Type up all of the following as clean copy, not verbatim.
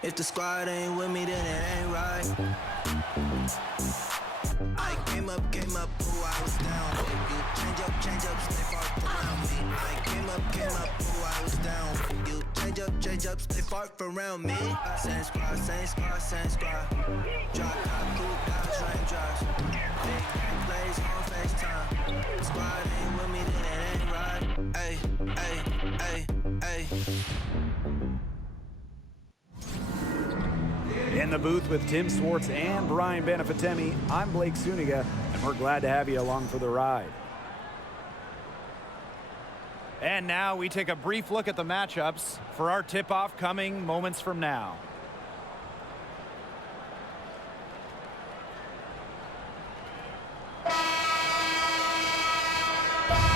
If the squad ain't with me, then it ain't right. I came up, ooh, I was down. You change up, stay far around me. I came up, ooh, I was down. You change up, stay far around me. Same squad. Drop top, cool downs, raindrops. Big bang plays on FaceTime. Squad ain't with me, then it ain't right. Ay. In the booth with Tim Swartz and Brian Benefatemi, I'm Blake Suniga, and we're glad to have you along for the ride. And now we take a brief look at the matchups for our tip-off coming moments from now.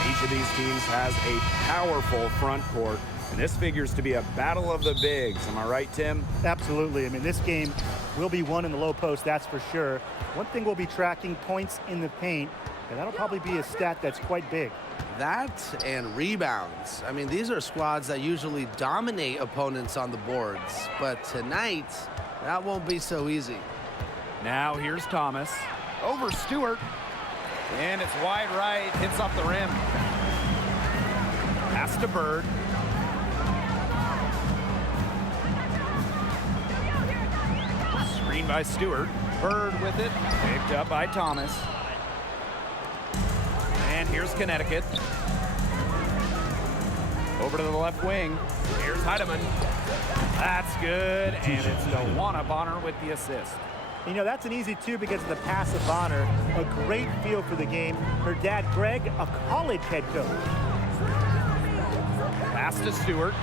Each of these teams has a powerful front court, and this figures to be a battle of the bigs. Am I right, Tim? Absolutely. I mean, this game will be won in the low post, that's for sure. One thing we'll be tracking, points in the paint, and that'll probably be a stat that's quite big. That and rebounds. I mean, these are squads that usually dominate opponents on the boards, but tonight, that won't be so easy. Now here's Thomas. Over Stewart. And it's wide right, hits off the rim. Pass to Bird. Screen by Stewart. Bird with it. Picked up by Thomas. And here's Connecticut. Over to the left wing. Here's Heidemann. That's good. And it's Dewana Bonner with the assist. You know, that's an easy two because of the pass of Bonner. A great feel for the game. Her dad, Greg, a college head coach. Pass to Stewart.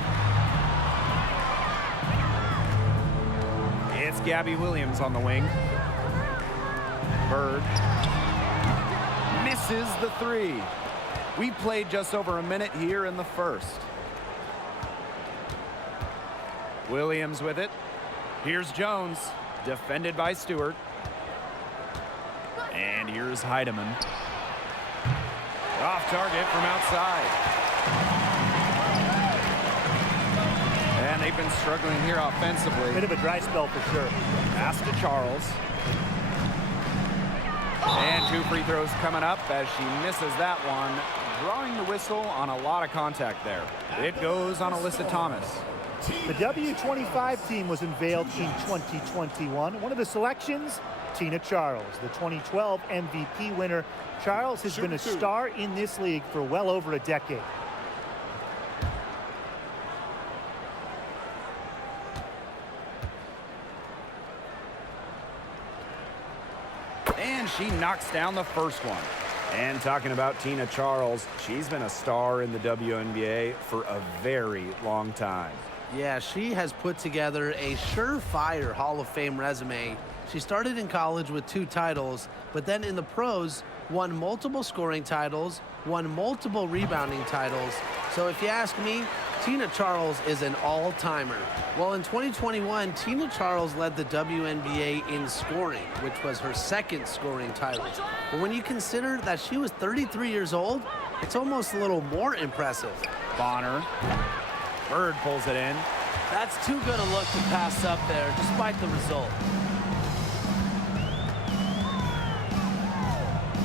It's Gabby Williams on the wing. Bird. Misses the three. We played just over a minute here in the first. Williams with it. Here's Jones. Defended by Stewart. And here's Heidemann. Off target from outside. And they've been struggling here offensively. Bit of a dry spell for sure. Pass to Charles. And 2 free throws coming up as she misses that one. Drawing the whistle on a lot of contact there. It goes on Alyssa Thomas. The W25 team was unveiled in 2021. One of the selections, Tina Charles, the 2012 MVP winner. Charles has been a star in this league for well over a decade. And she knocks down the first one. And talking about Tina Charles, she's been a star in the WNBA for a very long time. Yeah, she has put together a surefire Hall of Fame resume. She started in college with 2 titles, but then in the pros, won multiple scoring titles, won multiple rebounding titles. So if you ask me, Tina Charles is an all-timer. Well, in 2021, Tina Charles led the WNBA in scoring, which was her 2nd scoring title. But when you consider that she was 33 years old, it's almost a little more impressive. Bonner. Bird pulls it in. That's too good a look to pass up there, despite the result.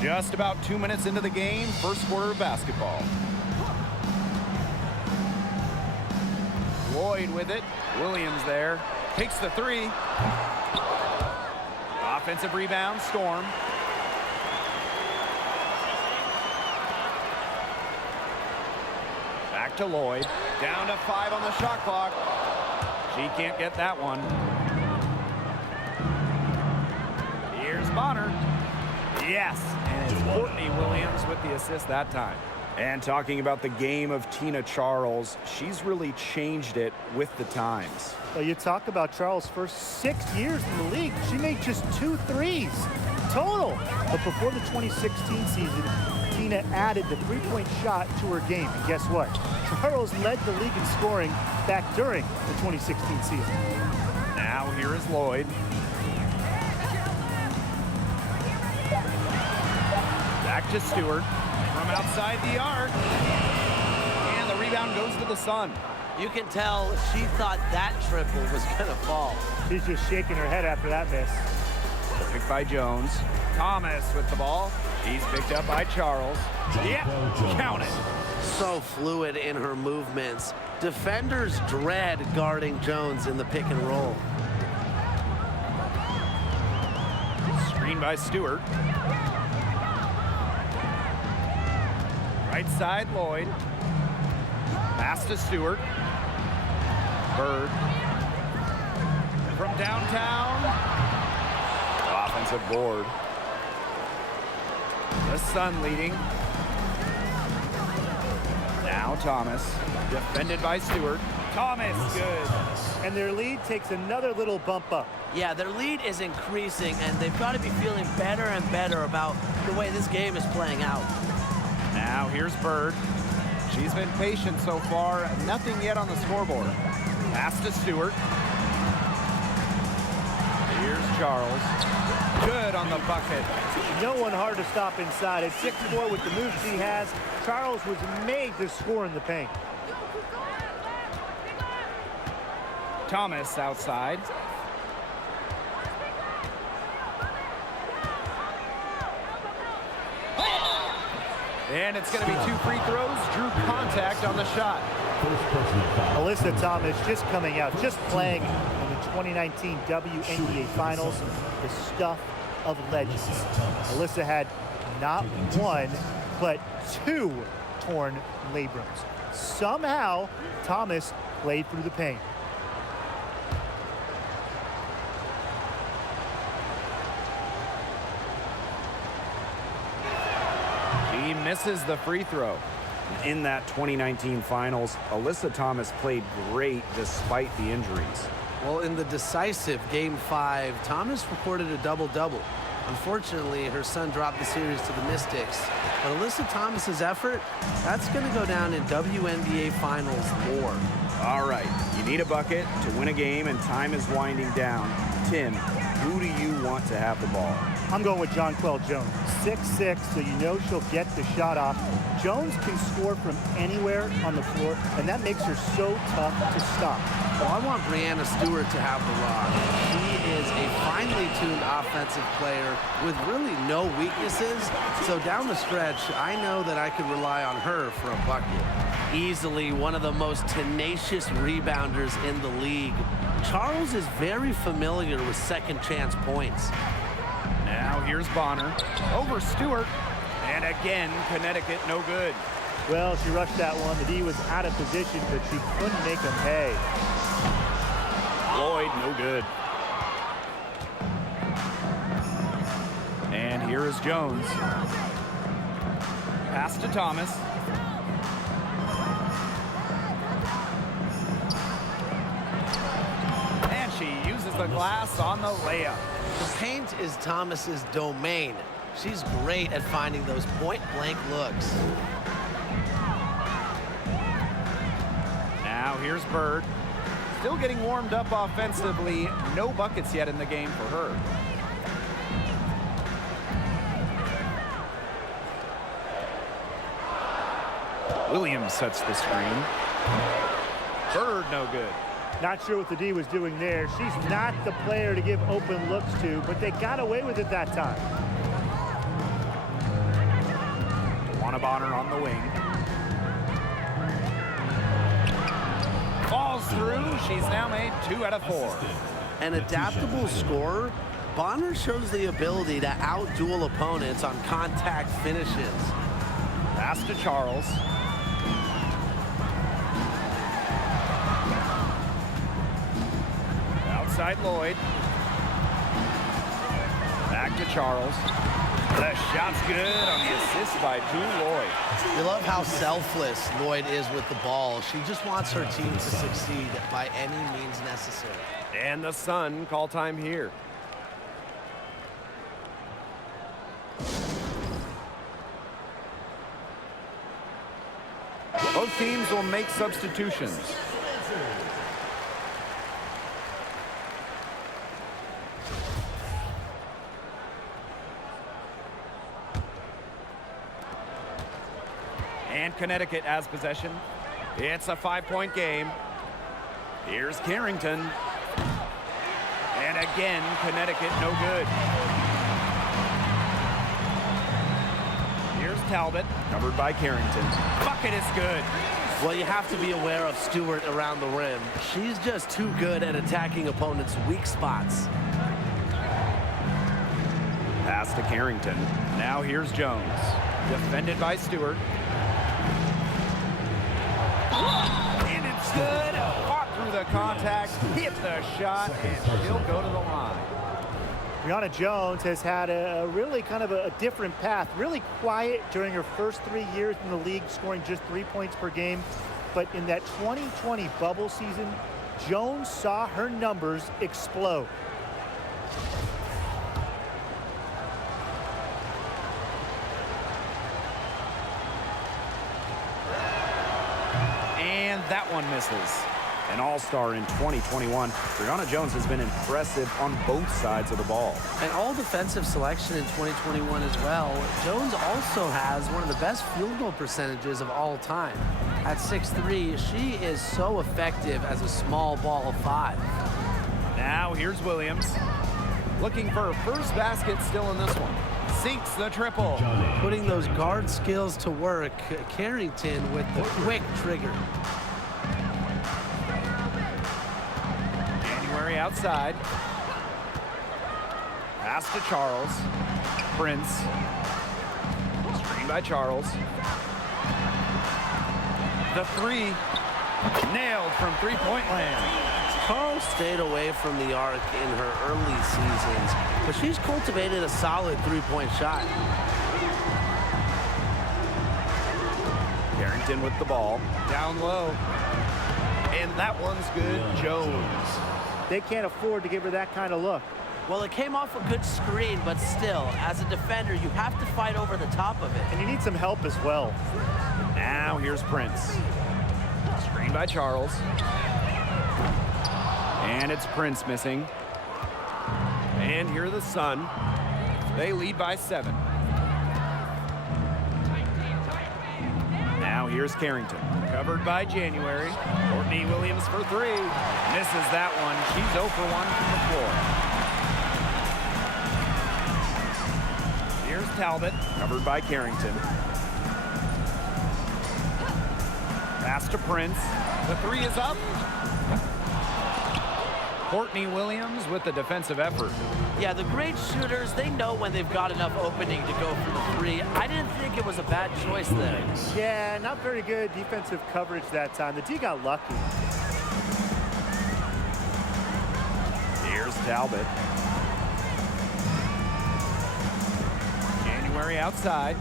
Just about 2 minutes into the game, first quarter of basketball. Lloyd with it. Williams there. Takes the 3. Offensive rebound, Storm. Back to Lloyd. Down to 5 on the shot clock. She can't get that one. Here's Bonner. Yes, and it's Courtney Williams with the assist that time. And talking about the game of Tina Charles, she's really changed it with the times. Well, you talk about Charles' first 6 years in the league. She made just 2 threes total. But before the 2016 season, Tina added the three-point shot to her game. And guess what? Charles led the league in scoring back during the 2016 season. Now here is Lloyd. Back to Stewart from outside the arc. And the rebound goes to the Sun. You can tell she thought that triple was going to fall. She's just shaking her head after that miss. Picked by Jones. Thomas with the ball. He's picked up by Charles. Yep, count it. So fluid in her movements. Defenders dread guarding Jones in the pick and roll. Screen by Stewart. Right side, Lloyd. Pass to Stewart. Bird. From downtown. Offensive board. The Sun leading. Now Thomas. Defended by Stewart. Thomas, good. And their lead takes another little bump up. Yeah, their lead is increasing, and they've got to be feeling better and better about the way this game is playing out. Now here's Bird. She's been patient so far. Nothing yet on the scoreboard. Pass to Stewart. Here's Charles. Good on the bucket. No one hard to stop inside. At 6'4" with the move she has, Charles was made to score in the paint. Thomas outside. And it's going to be 2 free throws. Drew contact on the shot. Alyssa Thomas just coming out, just playing in the 2019 WNBA Finals, the stuff of legends. Alyssa had not 1, but 2 torn labrums. Somehow, Thomas played through the pain. He misses the free throw. In that 2019 finals, Alyssa Thomas played great despite the injuries. Well, in the decisive Game 5, Thomas recorded a double-double. Unfortunately, her son dropped the series to the Mystics. But Alyssa Thomas's effort, that's going to go down in WNBA Finals lore. All right, you need a bucket to win a game, and time is winding down. Tim, who do you want to have the ball? I'm going with Jonquel Jones. 6'6", so you know she'll get the shot off. Jones can score from anywhere on the floor, and that makes her so tough to stop. Well, I want Breanna Stewart to have the rock. She is a finely tuned offensive player with really no weaknesses. So down the stretch, I know that I could rely on her for a bucket. Easily one of the most tenacious rebounders in the league. Charles is very familiar with second chance points. Now here's Bonner. Over Stewart. And again, Connecticut no good. Well, she rushed that one. The D was out of position, but she couldn't make them pay. Lloyd, no good. And here is Jones. Pass to Thomas. And she uses the glass on the layup. The paint is Thomas's domain. She's great at finding those point-blank looks. Now here's Bird. Still getting warmed up offensively. No buckets yet in the game for her. Williams sets the screen. Bird no good. Not sure what the D was doing there. She's not the player to give open looks to, but they got away with it that time. Juana Bonner on the wing. Falls through. She's now made 2 out of 4. An adaptable scorer, Bonner shows the ability to outduel opponents on contact finishes. Pass to Charles. Outside Lloyd. Back to Charles. The shot's good on the assist by Drew Lloyd. You love how selfless Lloyd is with the ball. She just wants her team to succeed by any means necessary. And the Sun call time here. Both teams will make substitutions. And Connecticut has possession. It's a 5-point game. Here's Carrington. And again, Connecticut no good. Here's Talbot, covered by Carrington. Bucket is good. Well, you have to be aware of Stewart around the rim. She's just too good at attacking opponents' weak spots. Pass to Carrington. Now here's Jones. Defended by Stewart. And it's good. Fought through the contact, hit the shot, and she'll go to the line. Brianna Jones has had a really kind of a different path. Really quiet during her first 3 years in the league, scoring just 3 points per game. But in that 2020 bubble season, Jones saw her numbers explode. And that one misses. An all-star in 2021, Brianna Jones has been impressive on both sides of the ball. An all-defensive selection in 2021 as well. Jones also has one of the best field goal percentages of all time. At 6'3", she is so effective as a small ball 5. Now here's Williams. Looking for her first basket still in this one. Sinks the triple. Putting those guard skills to work, Carrington with the quick trigger. Outside. Pass to Charles. Prince. Screen by Charles. The three. Nailed from three-point land. Charles stayed away from the arc in her early seasons, but she's cultivated a solid three-point shot. Carrington with the ball. Down low. And that one's good. Jones. They can't afford to give her that kind of look. Well, it came off a good screen, but still, as a defender, you have to fight over the top of it. And you need some help as well. Now here's Prince. Screen by Charles. And it's Prince missing. And here are the Sun. They lead by 7. Now here's Carrington. Covered by January. Courtney Williams for 3. Misses that one. She's 0 for 1 from the floor. Here's Talbot. Covered by Carrington. Pass to Prince. The 3 is up. Courtney Williams with the defensive effort. Yeah, the great shooters, they know when they've got enough opening to go for the 3. I didn't think it was a bad choice there. Yeah, not very good defensive coverage that time. The D got lucky. Here's Talbot. January outside.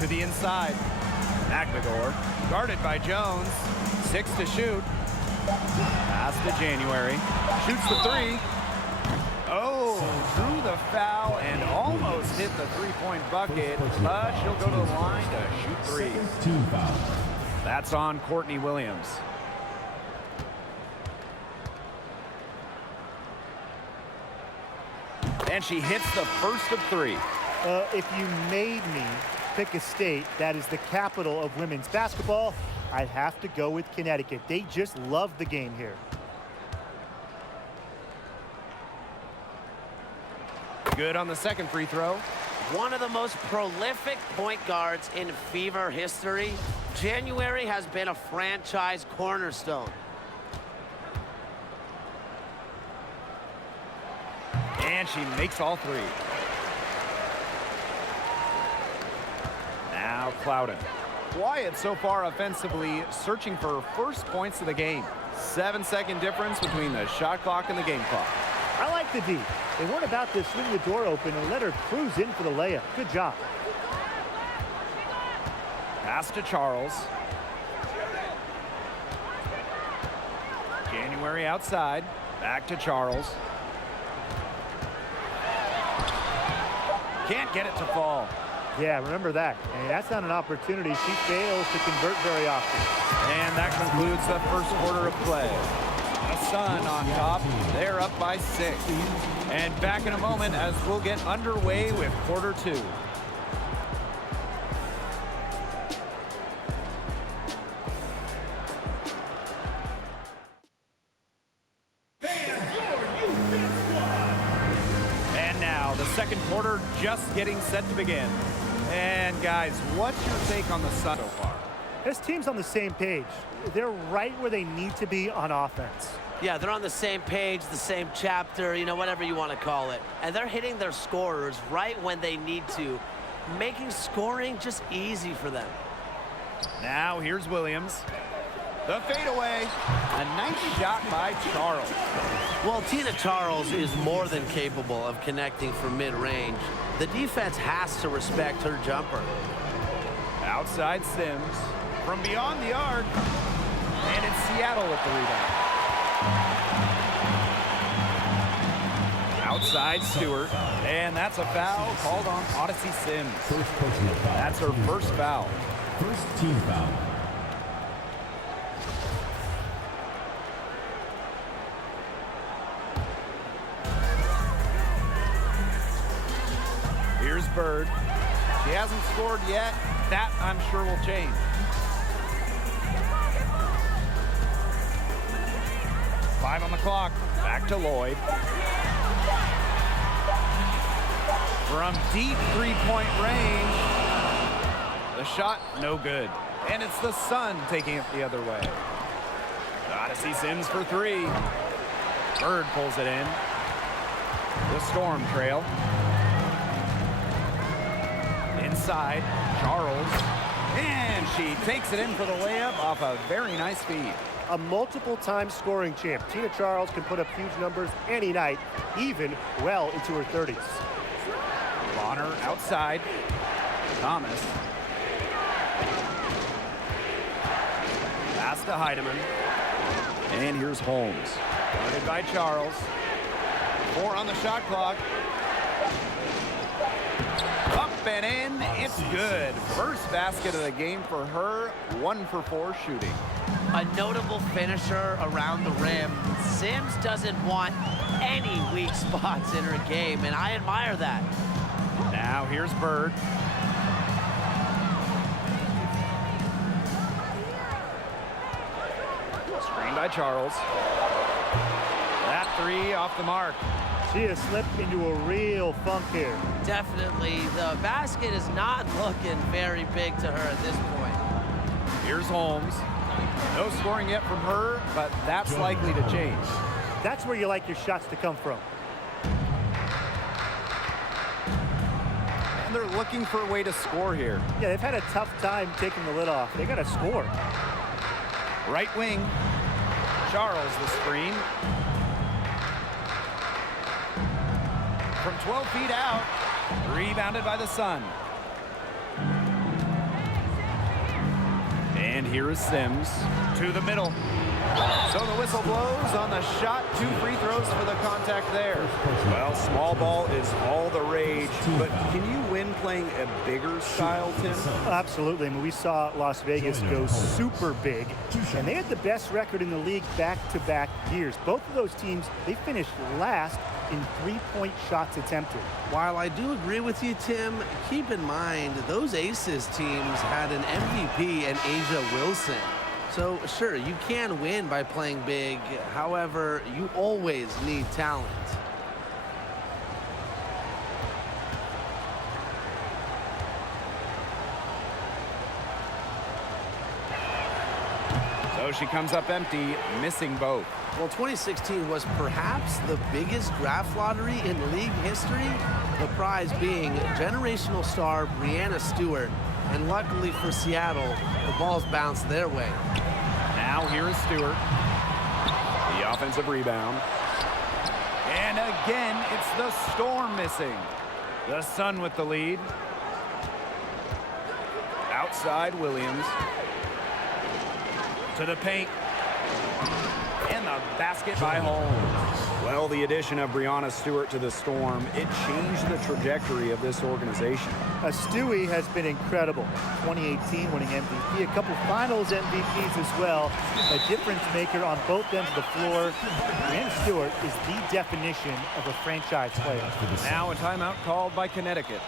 To the inside. McNagor, guarded by Jones. 6 to shoot. Pass to January. Shoots the 3. Oh, drew the foul and almost hit the three-point bucket, but she'll go to the line to shoot 3. That's on Courtney Williams. And she hits the first of 3. If you made me pick a state that is the capital of women's basketball, I'd have to go with Connecticut. They just love the game here. Good on the second free throw. One of the most prolific point guards in Fever history. January has been a franchise cornerstone. And she makes all 3. Now Clouden. Quiet so far offensively, searching for her first points of the game. 7-second difference between the shot clock and the game clock. I like the D. They weren't about to swing the door open and let her cruise in for the layup. Good job. Pass to Charles. January outside. Back to Charles. Can't get it to fall. Yeah, remember that. And that's not an opportunity she fails to convert very often. And that concludes the first quarter of play. The Sun on top. They're up by 6. And back in a moment as we'll get underway with quarter 2. second quarter just getting set to begin. And guys, what's your take on the Sun so far? This team's on the same page. They're right where they need to be on offense. Yeah, they're on the same page, the same chapter, you know, whatever you want to call it. And they're hitting their scorers right when they need to, making scoring just easy for them. Now here's Williams. The fadeaway. A nice shot by Charles. Well, Tina Charles is more than capable of connecting from mid-range. The defense has to respect her jumper. Outside Sims. From beyond the arc. And it's Seattle with the rebound. Outside Stewart. And that's a foul called on Odyssey Sims. That's her first foul. First team foul. Here's Bird. She hasn't scored yet. That, I'm sure, will change. Five on the clock. Back to Lloyd. From deep three-point range. The shot, no good. And it's the Sun taking it the other way. Odyssey Sims for three. Bird pulls it in. The Storm trail. Inside, Charles. And she takes it in for the layup off a very nice feed. A multiple-time scoring champ. Tina Charles can put up huge numbers any night, even well into her 30s. Bonner outside. Thomas. Pass to Heidemann. And here's Holmes. Guarded by Charles. 4 on the shot clock. Up and in. It's good. First basket of the game for her. 1 for 4 shooting. A notable finisher around the rim. Sims doesn't want any weak spots in her game, and I admire that. Now here's Bird. Screen by Charles. That three off the mark. She has slipped into a real funk here. Definitely. The basket is not looking very big to her at this point. Here's Holmes. No scoring yet from her, but that's likely to change. That's where you like your shots to come from. And they're looking for a way to score here. Yeah, they've had a tough time taking the lid off. They got to score. Right wing. Charles the screen. From 12 feet out. Rebounded by the Sun. And here is Sims to the middle. So the whistle blows on the shot. 2 free throws for the contact there. Well, small ball is all the rage, but can you win playing a bigger style, Tim? Absolutely. I mean, we saw Las Vegas go super big, and they had the best record in the league back-to-back years. Both of those teams, they finished last in 3-point shots attempted. While I do agree with you, Tim, keep in mind those Aces teams had an MVP in Asia Wilson. So, sure, you can win by playing big. However, you always need talent. So she comes up empty, missing both. Well, 2016 was perhaps the biggest draft lottery in league history, the prize being generational star Breanna Stewart. And luckily for Seattle, the balls bounced their way. Now here is Stewart. The offensive rebound. And again, it's the Storm missing. The Sun with the lead. Outside Williams. To the paint. And the basket by Holmes. Well, the addition of Breanna Stewart to the Storm, it changed the trajectory of this organization. Stewie has been incredible. 2018 winning MVP, a couple finals MVPs as well. A difference maker on both ends of the floor. Breanna Stewart is the definition of a franchise player. Now a timeout called by Connecticut.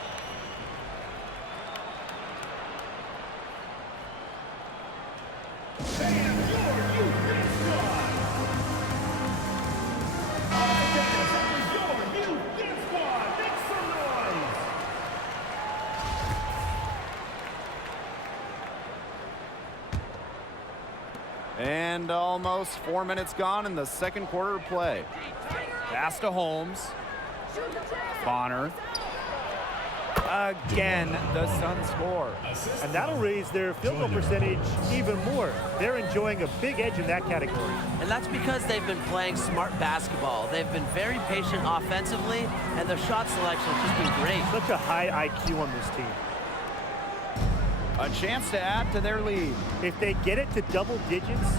And almost 4 minutes gone in the second quarter of play. Pass to Holmes. Bonner. Again, the Suns score. And that'll raise their field goal percentage even more. They're enjoying a big edge in that category. And that's because they've been playing smart basketball. They've been very patient offensively, and their shot selection has just been great. Such a high IQ on this team. A chance to add to their lead. If they get it to double digits,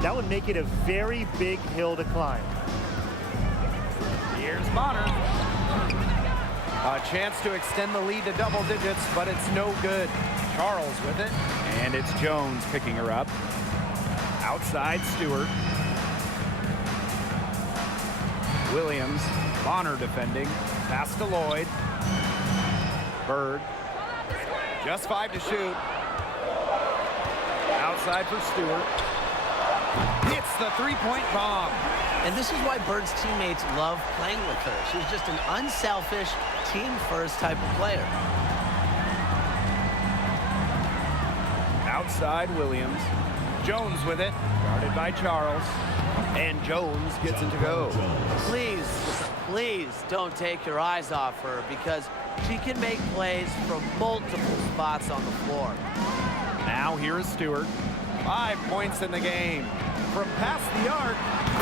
that would make it a very big hill to climb. Here's Bonner. A chance to extend the lead to double digits, but it's no good. Charles with it. And it's Jones picking her up. Outside Stewart. Williams. Bonner defending. Pass to Lloyd. Bird. Just 5 to shoot. Outside for Stewart. Hits the three-point bomb. And this is why Bird's teammates love playing with her. She's just an unselfish, team-first type of player. Outside Williams. Jones with it. Guarded by Charles. And Jones gets it to go. Please, please don't take your eyes off her because she can make plays from multiple spots on the floor. Now here is Stewart. 5 points in the game. From past the arc.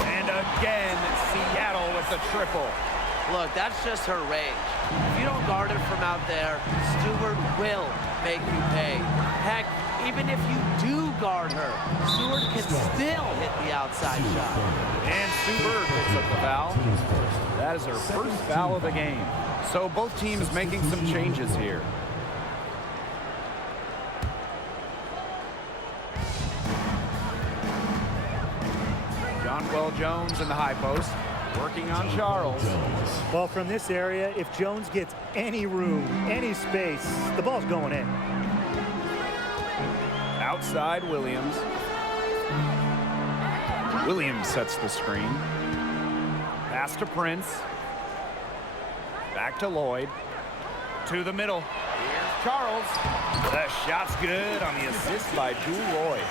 And again, Seattle with the triple. Look, that's just her range. If you don't guard her from out there, Stewart will make you pay. Heck, even if you do guard her, Stewart can still hit the outside shot. And Stewart picks up the foul. That is her first foul of the game. So both teams making some changes here. Jonquel Jones in the high post, working on Charles. Well, from this area, if Jones gets any room, any space, the ball's going in. Outside Williams. Williams sets the screen. Pass to Prince. Back to Lloyd. To the middle. Here's Charles. The shot's good on the assist by Jewel Lloyd.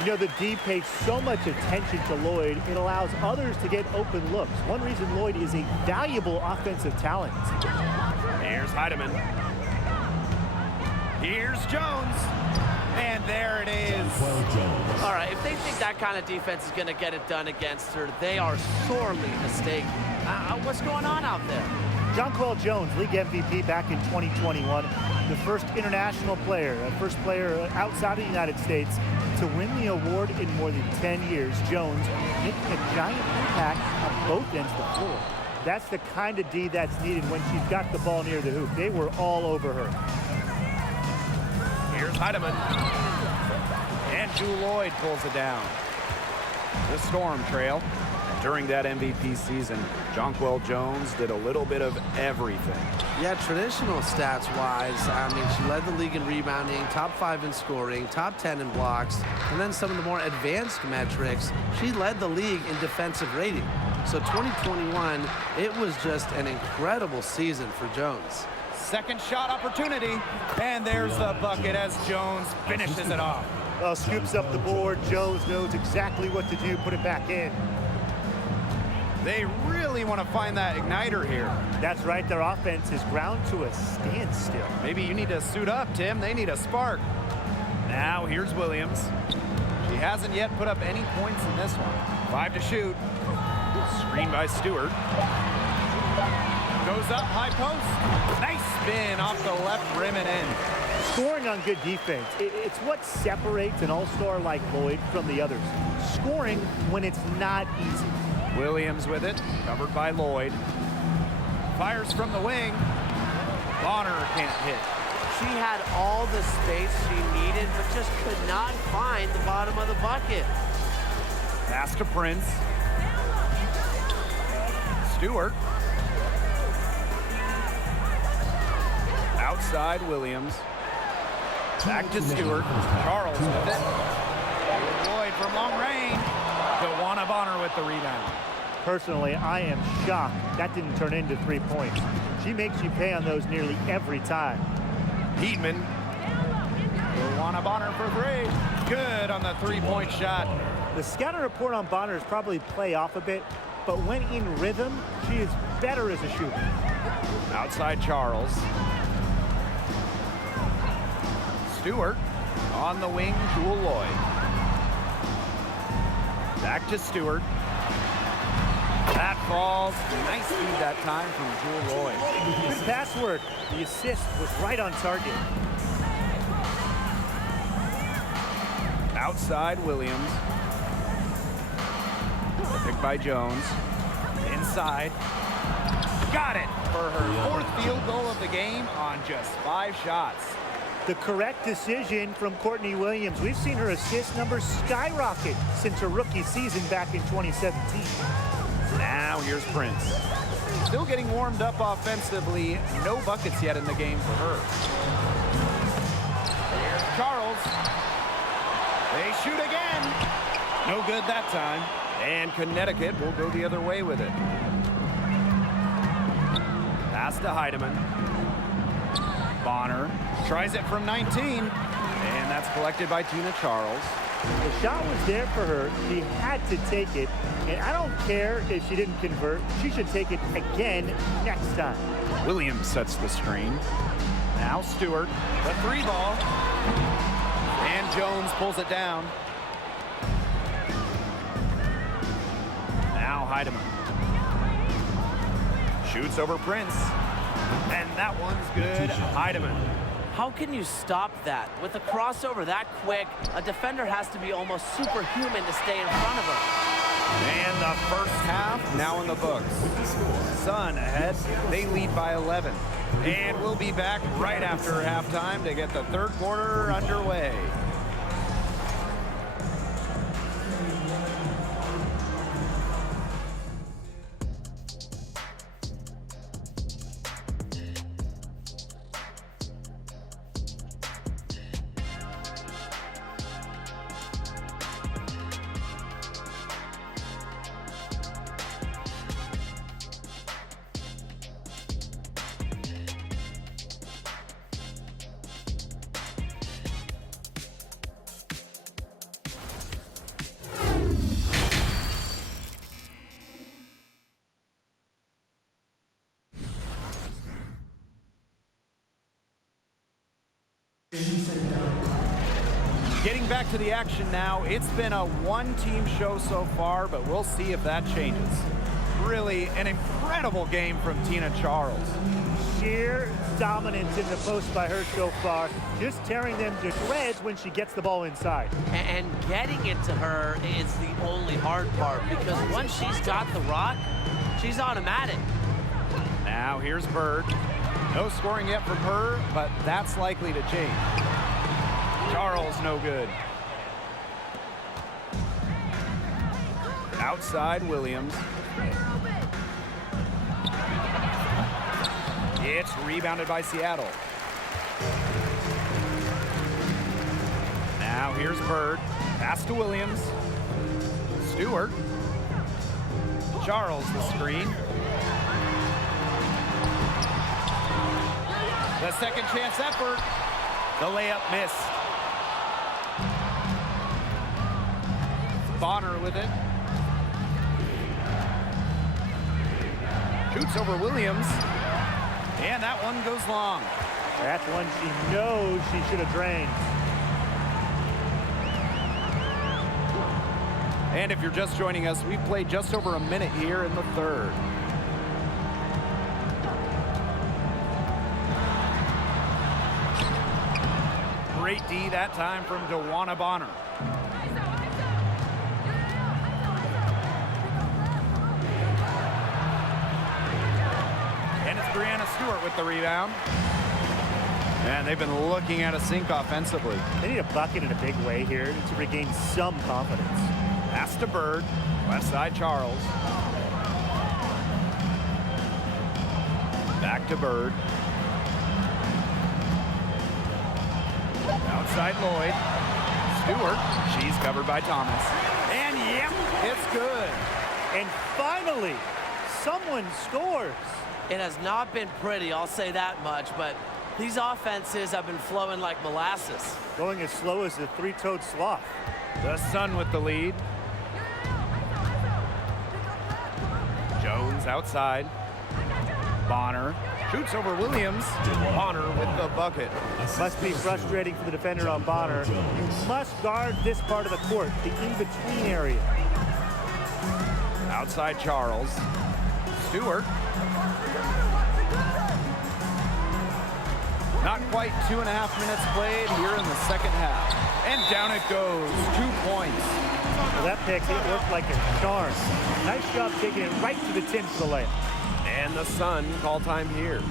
You know, the D pays so much attention to Lloyd, it allows others to get open looks. One reason Lloyd is a valuable offensive talent. Here's Heidemann. Here's Jones. And there it is. All right, if they think that kind of defense is going to get it done against her, they are sorely mistaken. What's going on out there? Jonquel Jones, league MVP back in 2021, the first international player, first player outside of the United States to win the award in more than 10 years. Jones making a giant impact on both ends of the floor. That's the kind of D that's needed when she's got the ball near the hoop. They were all over her. Here's Heidemann. And Jewel Lloyd pulls it down. The Storm trail. During that MVP season, Jonquel Jones did a little bit of everything. Yeah, traditional stats-wise, I mean, she led the league in rebounding, top 5 in scoring, top 10 in blocks, and then some of the more advanced metrics, she led the league in defensive rating. So 2021, it was just an incredible season for Jones. Second shot opportunity, and there's the bucket as Jones finishes it off. Well, scoops up the board. Jones knows exactly what to do, put it back in. They really want to find that igniter here. That's right, their offense is ground to a standstill. Maybe you need to suit up, Tim. They need a spark. Now here's Williams. She hasn't yet put up any points in this one. 5 to shoot. Screen by Stewart. Goes up, high post. Nice spin off the left rim and in. Scoring on good defense, it's what separates an all-star like Lloyd from the others. Scoring when it's not easy. Williams with it, covered by Lloyd. Fires from the wing. Bonner can't hit. She had all the space she needed, but just could not find the bottom of the bucket. Pass to Prince. Stewart. Outside Williams. Back to Stewart. Charles with it. Lloyd from long range. DeWanna Bonner with the rebound. Personally, I am shocked that didn't turn into 3 points. She makes you pay on those nearly every time. Heatman. DeWanna Bonner for 3. Good on the 3-point shot. The scouting report on Bonner is probably play off a bit, but when in rhythm, she is better as a shooter. Outside Charles. Stewart on the wing, Jewel Lloyd. Back to Stewart. That falls. Nice feed that time from Jewel Lloyd. Good pass work. The assist was right on target. Outside Williams. Picked by Jones. Inside. Got it for her fourth field goal of the game on just 5 shots. The correct decision from Courtney Williams. We've seen her assist numbers skyrocket since her rookie season back in 2017. Now here's Prince. Still getting warmed up offensively. No buckets yet in the game for her. Here's Charles. They shoot again. No good that time. And Connecticut will go the other way with it. Pass to Heidemann. Bonner tries it from 19. And that's collected by Tina Charles. The shot was there for her. She had to take it. And I don't care if she didn't convert. She should take it again next time. Williams sets the screen. Now Stewart, the 3 ball. And Jones pulls it down. Now Heidemann. Shoots over Prince. And that one's good. Heidemann. How can you stop that? With a crossover that quick, a defender has to be almost superhuman to stay in front of her. And the first half now in the books. Sun ahead. They lead by 11. And we'll be back right after halftime to get the third quarter underway. Getting back to the action now. It's been a one-team show so far, but we'll see if that changes. Really an incredible game from Tina Charles. Sheer dominance in the post by her so far. Just tearing them to shreds when she gets the ball inside. And getting it to her is the only hard part, because once she's got the rock, she's automatic. Now here's Bird. No scoring yet from her, but that's likely to change. Charles no good. Outside Williams. It's rebounded by Seattle. Now here's Bird. Pass to Williams. Stewart. Charles the screen. The second chance effort. The layup missed. Bonner with it. Shoots over Williams. And that one goes long. That's one she knows she should have drained. And if you're just joining us, we've played just over a minute here in the third. Great D that time from DeWanna Bonner. And it's Brianna Stewart with the rebound. And they've been looking at a sink offensively. They need a bucket in a big way here to regain some confidence. Pass to Bird. Left side Charles. Back to Bird. Outside Lloyd. Stewart. She's covered by Thomas. And yep, it's good. And finally, someone scores. It has not been pretty, I'll say that much, but these offenses have been flowing like molasses. Going as slow as a three-toed sloth. The Sun with the lead. Jones outside. Bonner shoots over Williams. Bonner with the bucket. Must be frustrating for the defender on Bonner. You must guard this part of the court, the in-between area. Outside Charles. Stewart. Not quite 2.5 minutes played here in the second half. And down it goes, 2 points. Well, that pick, it looked like a charm. Nice job taking it right to the tin for the layup. And the Sun call time here.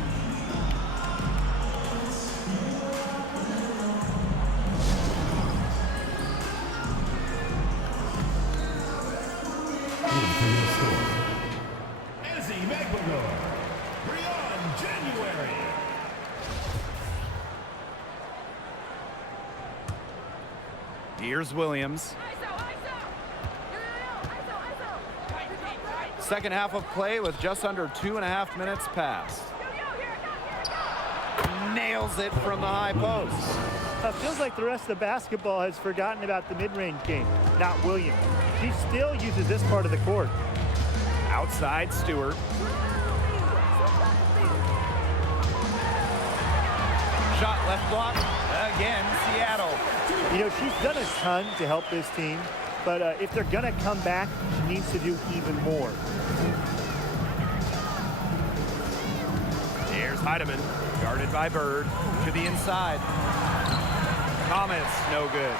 Here's Williams. Second half of play with just under 2.5 minutes passed. Nails it from the high post. Feels like the rest of the basketball has forgotten about the mid-range game, not Williams. She still uses this part of the court. Outside Stewart. Shot left block. Again, Seattle. You know, she's done a ton to help this team, but if they're going to come back, she needs to do even more. Here's Heidemann, guarded by Bird, to the inside. Thomas, no good.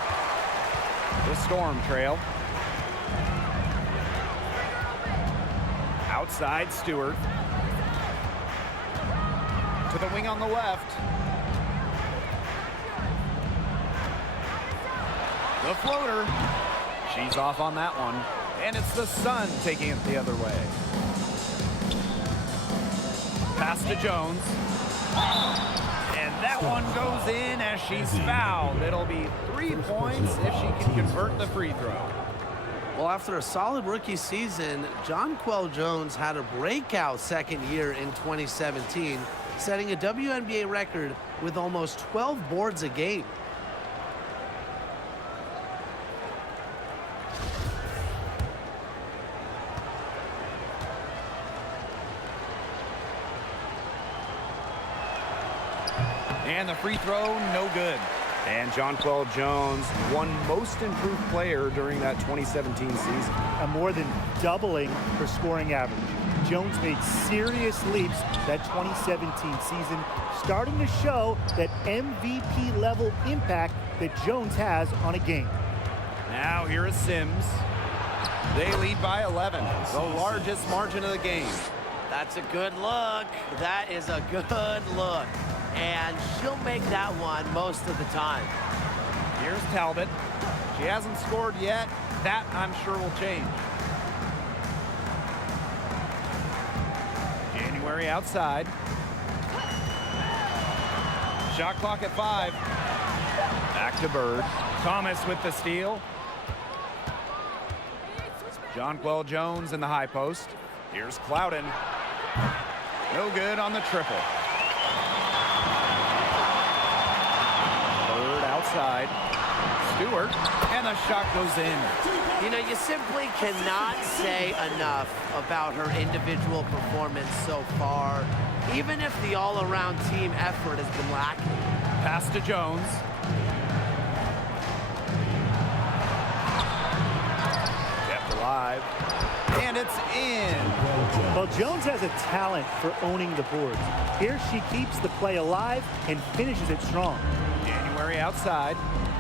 The Storm trail. Outside Stewart. To the wing on the left. The floater. She's off on that one. And it's the Sun taking it the other way. Pass to Jones. And that one goes in as she's fouled. It'll be 3 points if she can convert the free throw. Well, after a solid rookie season, Jonquel Jones had a breakout second year in 2017, setting a WNBA record with almost 12 boards a game. And the free throw, no good. And Jonquel Jones won Most Improved Player during that 2017 season. And more than doubling her scoring average. Jones made serious leaps that 2017 season, starting to show that MVP level impact that Jones has on a game. Now here is Sims. They lead by 11, the largest margin of the game. That's a good look. That is a good look. And she'll make that one most of the time. Here's Talbot. She hasn't scored yet. That, I'm sure, will change. January outside. Shot clock at 5. Back to Bird. Thomas with the steal. Jonquel Jones in the high post. Here's Clouden. No good on the triple. Outside. Stewart, and the shot goes in. You know, you simply cannot say enough about her individual performance so far, even if the all-around team effort has been lacking. Pass to Jones. Kept alive. And it's in. Well, Jones has a talent for owning the boards. Here she keeps the play alive and finishes it strong. January outside.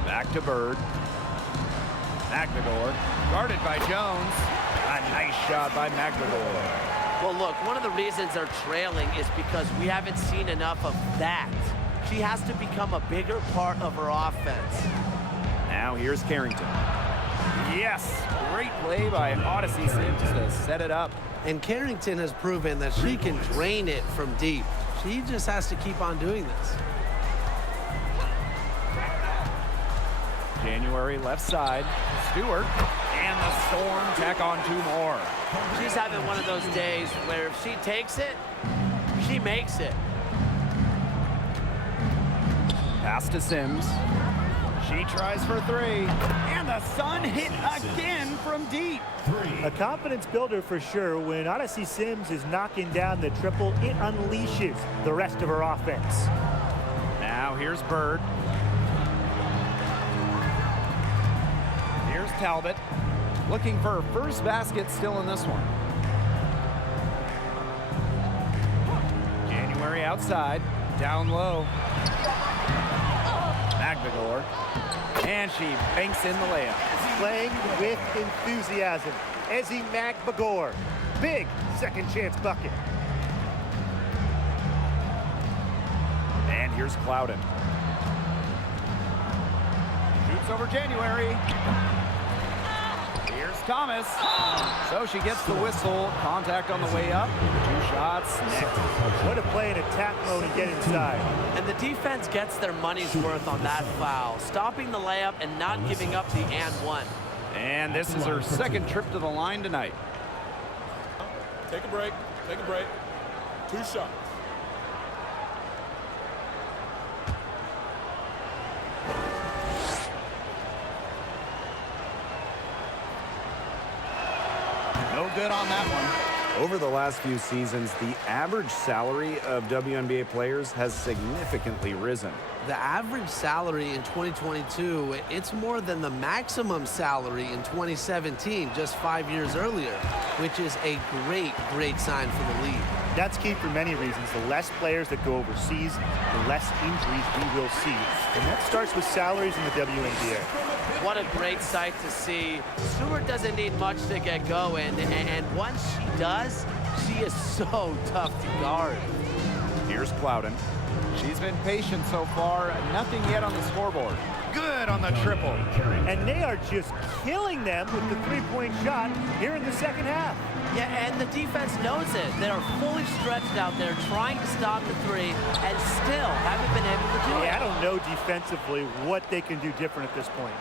Back to Bird. McNagor, guarded by Jones. A nice shot by McNagor. Well, look, one of the reasons they're trailing is because we haven't seen enough of that. She has to become a bigger part of her offense. Now here's Carrington. Yes, great play by Odyssey Sims to set it up. And Carrington has proven that she can drain it from deep. She just has to keep on doing this. January left side. Stewart. And the Storm tack on 2 more. She's having one of those days where if she takes it, she makes it. Pass to Sims. She tries for three, and the sun hit again from deep. A confidence builder for sure. When Odyssey Sims is knocking down the triple, it unleashes the rest of her offense. Now here's Bird. Here's Talbot, looking for her first basket still in this one. January outside, down low. McNagor, and she banks in the layup. Playing with enthusiasm. Ezzy McNagor, big second chance bucket. And here's Clouden. Shoots over January. Here's Thomas. So she gets the whistle. Contact on the way up. 2 shots. What a play in attack mode and get inside. And the defense gets their money's worth on that foul, stopping the layup and not giving up the and one. And this is her second trip to the line tonight. Take a break. Take a break. 2 shots. No good on that one. Over the last few seasons, the average salary of WNBA players has significantly risen. The average salary in 2022, it's more than the maximum salary in 2017, just 5 years earlier, which is a great sign for the league. That's key for many reasons. The less players that go overseas, the less injuries we will see. And that starts with salaries in the WNBA. What a great sight to see. Stewart doesn't need much to get going, and once she does, she is so tough to guard. Here's Clouden. She's been patient so far. Nothing yet on the scoreboard. Good on the triple. And they are just killing them with the three-point shot here in the second half. Yeah, and the defense knows it. They are fully stretched out there trying to stop the three and still haven't been able to do it. I don't know defensively what they can do different at this point.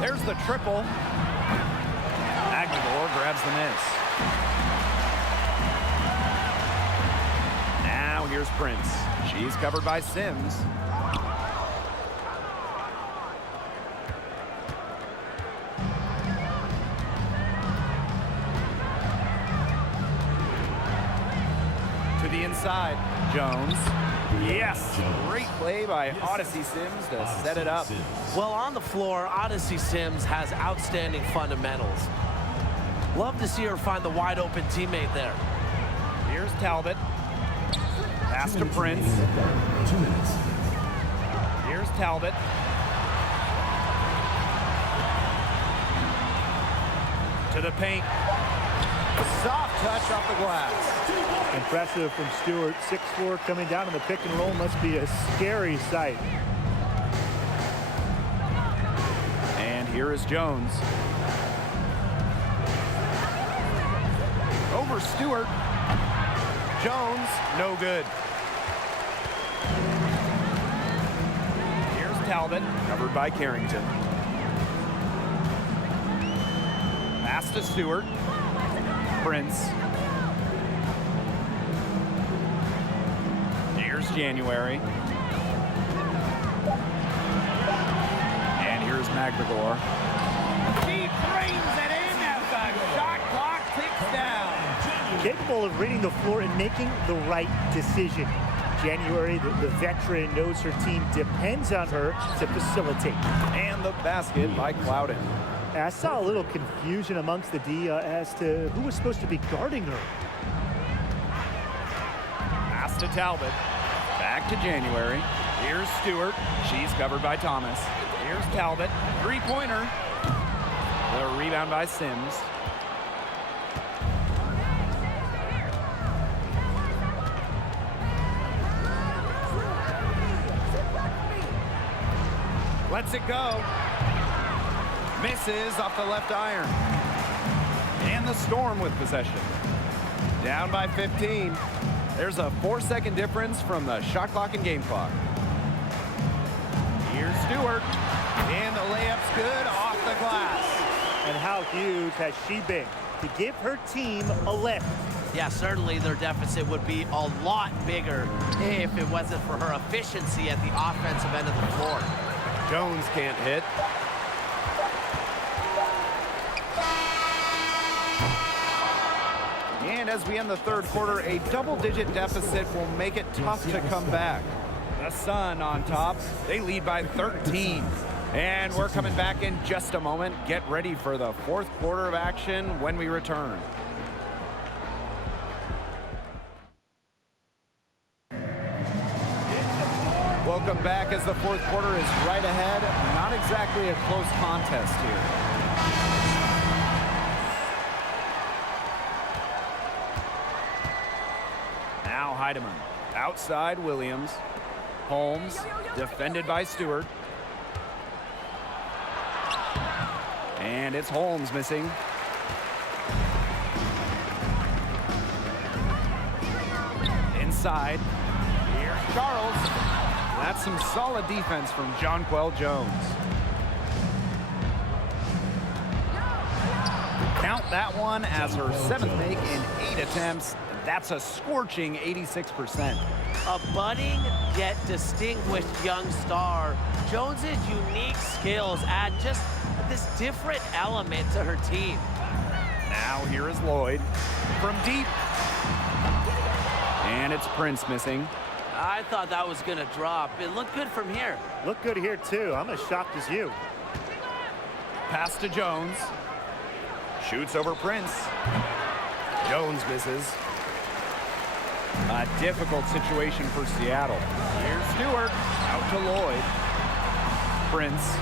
There's the triple. McNagor grabs the miss. Now here's Prince. She's covered by Sims. To the inside, Jones. Yes, great play by Odyssey Sims to set it up. Well, on the floor, Odyssey Sims has outstanding fundamentals. Love to see her find the wide open teammate there. Here's Talbot. Pass to Prince. 2 minutes. Here's Talbot. To the paint. Soft touch off the glass. Impressive from Stewart. 6'4", coming down on the pick and roll must be a scary sight. And here is Jones. Over Stewart. Jones, no good. Here's Talbot, covered by Carrington. Pass to Stewart. Prince. Here's January. And here's McNagor. She brings it in as the shot clock ticks down. Capable of reading the floor and making the right decision. January, the veteran, knows her team depends on her to facilitate. And the basket by Clouden. I saw a little confusion amongst the D as to who was supposed to be guarding her. Pass to Talbot. Back to January. Here's Stewart. She's covered by Thomas. Here's Talbot. Three-pointer. The rebound by Sims. Lets it go. Misses off the left iron. And the Storm with possession. Down by 15. There's a 4-second difference from the shot clock and game clock. Here's Stewart. And the layup's good off the glass. And how huge has she been to give her team a lift? Yeah, certainly their deficit would be a lot bigger if it wasn't for her efficiency at the offensive end of the floor. Jones can't hit. And as we end the third quarter, a double-digit deficit will make it tough to come back. The Sun on top. They lead by 13. And we're coming back in just a moment. Get ready for the fourth quarter of action when we return. Welcome back as the fourth quarter is right ahead. Not exactly a close contest here. Now Heidemann. Outside Williams. Holmes defended by Stewart. And it's Holmes missing. Inside. Here's Charles. That's some solid defense from Jonquel Jones. Count that one as her 7th make in 8 attempts. That's a scorching 86%. A budding yet distinguished young star, Jones's unique skills add just this different element to her team. Now here is Lloyd from deep. And it's Prince missing. I thought that was going to drop. It looked good from here. Look good here, too. I'm as shocked as you. Pass to Jones. Shoots over Prince. Jones misses. A difficult situation for Seattle. Here's Stewart. Out to Lloyd. Prince.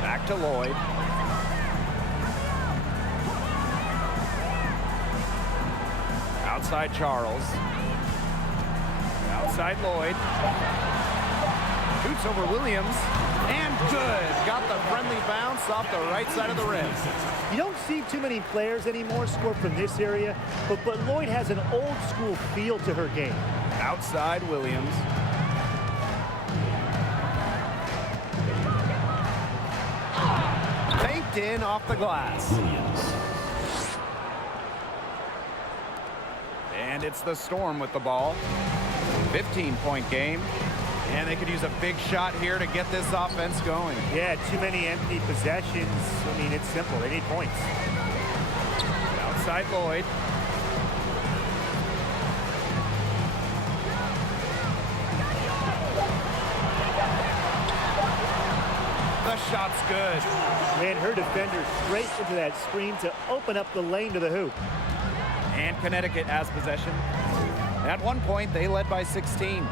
Back to Lloyd. Outside Charles. Outside Lloyd. Shoots over Williams. And good. Got the friendly bounce off the right side of the rim. You don't see too many players anymore score from this area, but Lloyd has an old school feel to her game. Outside Williams. Banked in off the glass. And it's the Storm with the ball. 15-point game. And they could use a big shot here to get this offense going. Yeah, too many empty possessions. I mean, it's simple. They need points. Outside Lloyd. The shot's good. Ran her defender straight into that screen to open up the lane to the hoop. And Connecticut has possession. At one point, they led by 16.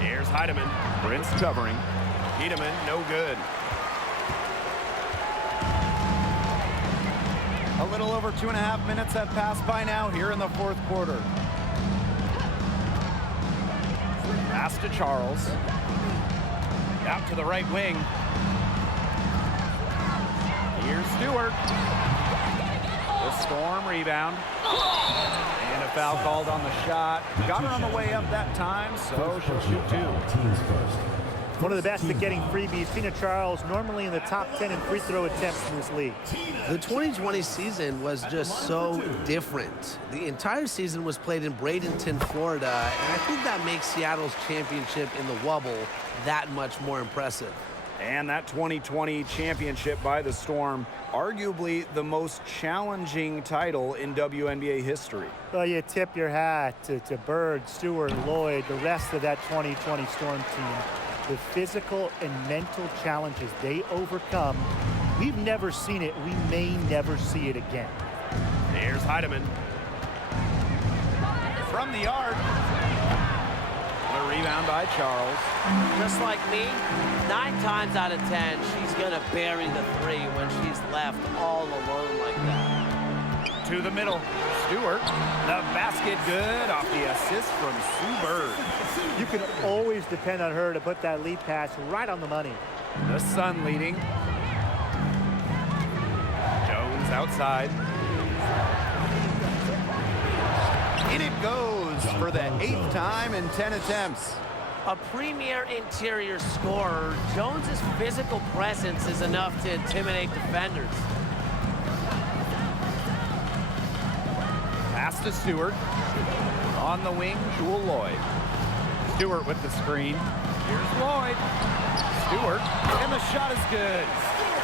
Here's Heidemann. Prince covering. Heidemann, no good. A little over 2.5 minutes have passed by now here in the fourth quarter. Pass to Charles. Out to the right wing. Here's Stewart. The Storm rebound. And a foul called on the shot. Got her on the way up that time, so she'll shoot 2. One of the best at getting freebies. Tina Charles, normally in the top 10 in free throw attempts in this league. The 2020 season was just so different. The entire season was played in Bradenton, Florida, and I think that makes Seattle's championship in the Wubble that much more impressive. And that 2020 championship by the Storm, arguably the most challenging title in WNBA history. Well, you tip your hat to Bird, Stewart, Lloyd, the rest of that 2020 Storm team. The physical and mental challenges they overcome, we've never seen it. We may never see it again. Here's Heidemann. From the arc. The rebound by Charles. Just like me, 9 times out of 10, she's going to bury the 3 when she's left all alone like that. To the middle. Stewart. The basket good off the assist from Sue Bird. You can always depend on her to put that lead pass right on the money. The Sun leading. Jones outside. In it goes for the 8th time in 10 attempts. A premier interior scorer, Jones's physical presence is enough to intimidate defenders. to Stewart. On the wing, Jewel Lloyd. Stewart with the screen. Here's Lloyd. Stewart, and the shot is good.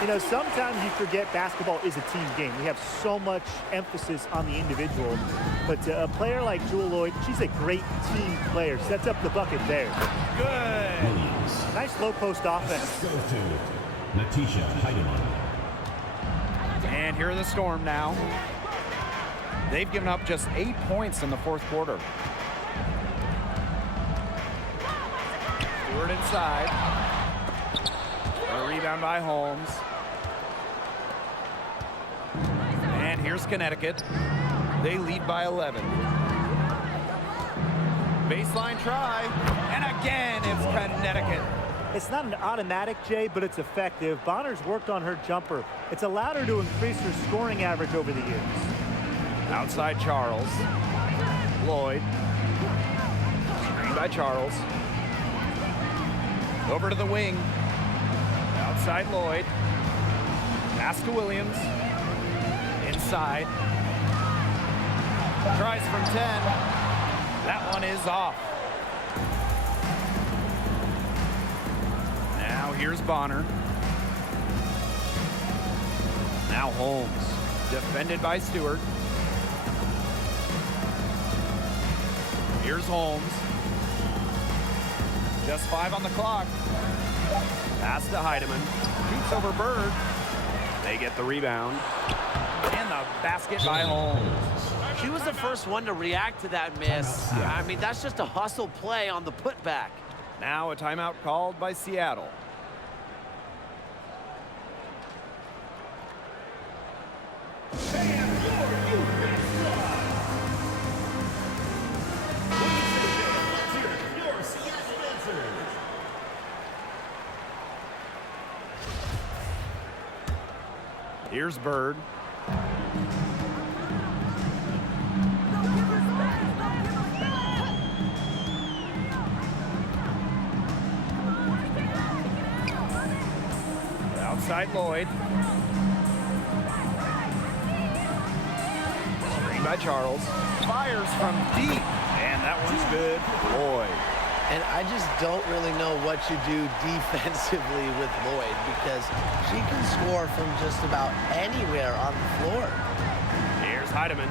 You know, sometimes you forget basketball is a team game. We have so much emphasis on the individual. But a player like Jewel Lloyd, she's a great team player. Sets up the bucket there. Good. Nice low post offense. Let's go to Natisha Heidemann. And here are the Storm now. They've given up just 8 points in the fourth quarter. Stewart inside. A rebound by Holmes. And here's Connecticut. They lead by 11. Baseline try. And again, it's Connecticut. It's not an automatic, Jay, but it's effective. Bonner's worked on her jumper. It's allowed her to increase her scoring average over the years. Outside Charles. Lloyd. Screen by Charles. Over to the wing. Outside Lloyd. Pass to Williams. Inside. Tries from 10. That one is off. Now here's Bonner. Now Holmes. Defended by Stewart. Here's Holmes. Just 5 on the clock. Pass to Heidemann. Shoots over Bird. They get the rebound. And the basket by Holmes. She was the first one to react to that miss. I mean, that's just a hustle play on the putback. Now a timeout called by Seattle. Here's Bird. Outside Lloyd. Screen by Charles. Fires from deep. And that one's good. Lloyd. And I just don't really know what you do defensively with Lloyd because she can score from just about anywhere on the floor. Here's Heidemann.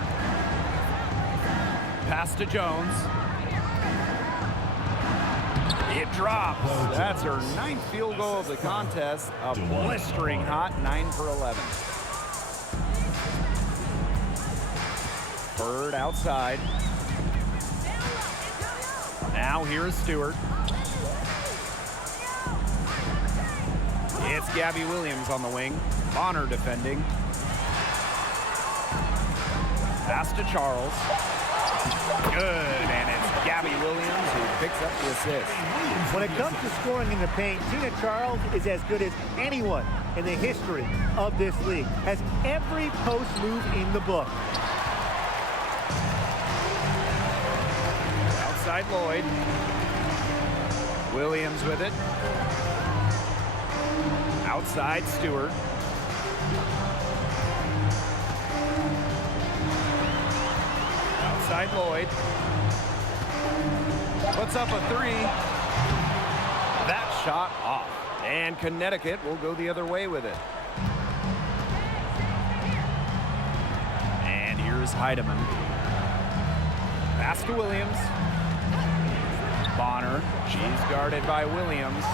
Pass to Jones. It drops. That's her 9th field goal of the contest. A blistering hot 9 for 11. Bird outside. Now here's Stewart. It's Gabby Williams on the wing. Bonner defending. Pass to Charles. Good, and it's Gabby Williams who picks up the assist. When it comes to scoring in the paint, Tina Charles is as good as anyone in the history of this league. Has every post move in the book. Outside Lloyd. Williams with it. Outside Stewart. Outside Lloyd. Puts up a 3. That shot off. And Connecticut will go the other way with it. And here's Heidemann. Pass to Williams. Bonner. She's guarded by Williams.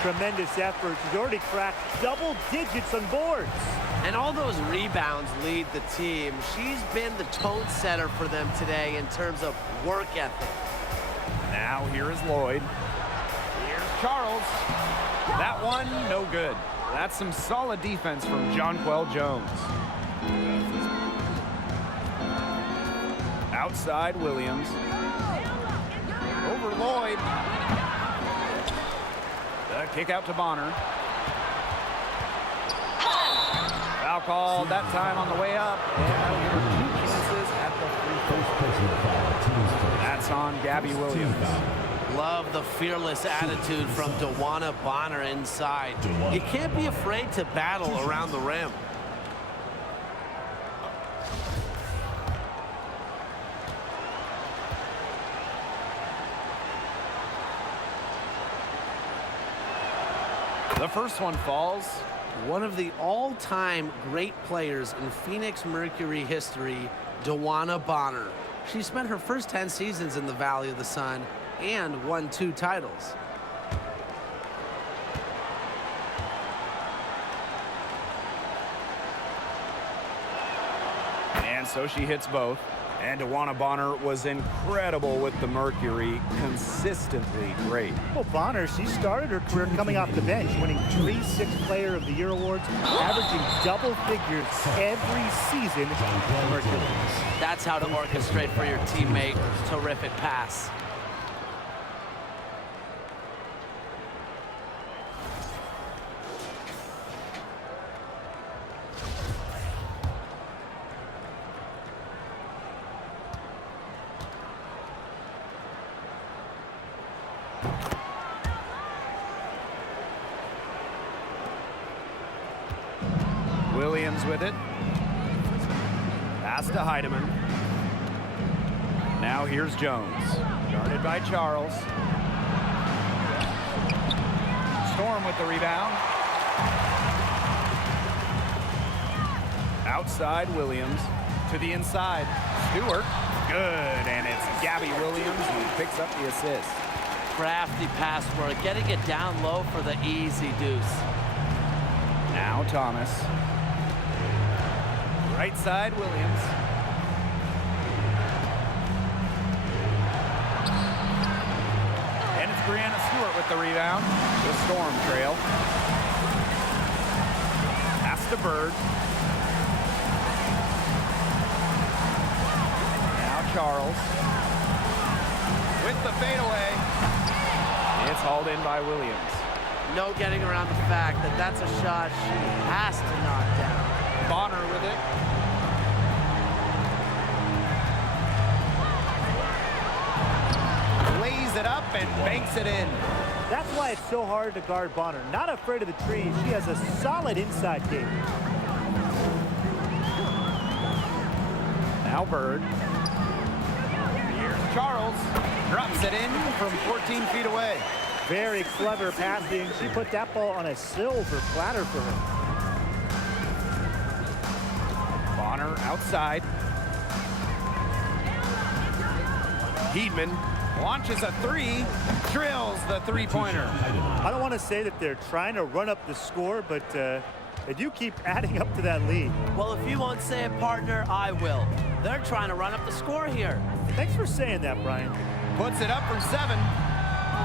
Tremendous effort. She's already cracked double digits on boards. And all those rebounds lead the team. She's been the tone setter for them today in terms of work ethic. Now here is Lloyd. Here's Charles. That one, no good. That's some solid defense from Jonquel Jones. Outside Williams. Over Lloyd. The kick out to Bonner. Foul called that time on the way up. And that'll give her 2 chances at the free throw. That's on Gabby Williams. Love the fearless attitude from DeWanna Bonner inside. You can't be afraid to battle around the rim. The first one falls. One of the all-time great players in Phoenix Mercury history, DeWanna Bonner. She spent her first 10 seasons in the Valley of the Sun and won 2 titles. And so she hits both. And DeWanna Bonner was incredible with the Mercury, consistently great. Well, Bonner, she started her career coming off the bench, winning 3 Sixth Player of the Year awards, averaging double figures every season for the Mercury. That's how to orchestrate for your teammate. Terrific pass. Williams with it. Pass to Heidemann. Now here's Jones. Guarded by Charles. Storm with the rebound. Outside Williams. To the inside. Stewart. Good. And it's Gabby Williams who picks up the assist. Crafty pass work, getting it down low for the easy deuce. Now Thomas. Right side, Williams. And it's Brianna Stewart with the rebound. The Storm trail. Pass to Bird. Now Charles. With the fadeaway. It's hauled in by Williams. No getting around the fact that that's a shot she has to knock down. Bonner with it. Lays it up and banks it in. That's why it's so hard to guard Bonner. Not afraid of the trees. She has a solid inside game. Now Bird. Here's Charles. Drops it in from 14 feet away. Very clever passing. She put that ball on a silver platter for her. Bonner outside. Hedman launches a 3, drills the 3-pointer. I don't want to say that they're trying to run up the score, but they do keep adding up to that lead. Well, if you won't say it, partner, I will. They're trying to run up the score here. Thanks for saying that, Brian. Puts it up from 7.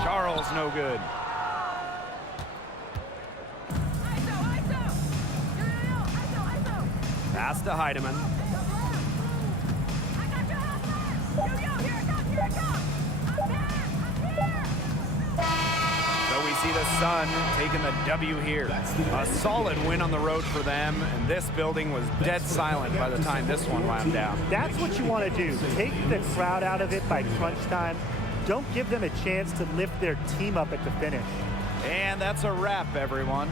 Charles no good. Pass to Heidemann. So we see the Sun taking the W here. A solid win on the road for them, and this building was dead silent by the time this one wound down. That's what you want to do. Take the crowd out of it by crunch time. Don't give them a chance to lift their team up at the finish. And that's a wrap, everyone.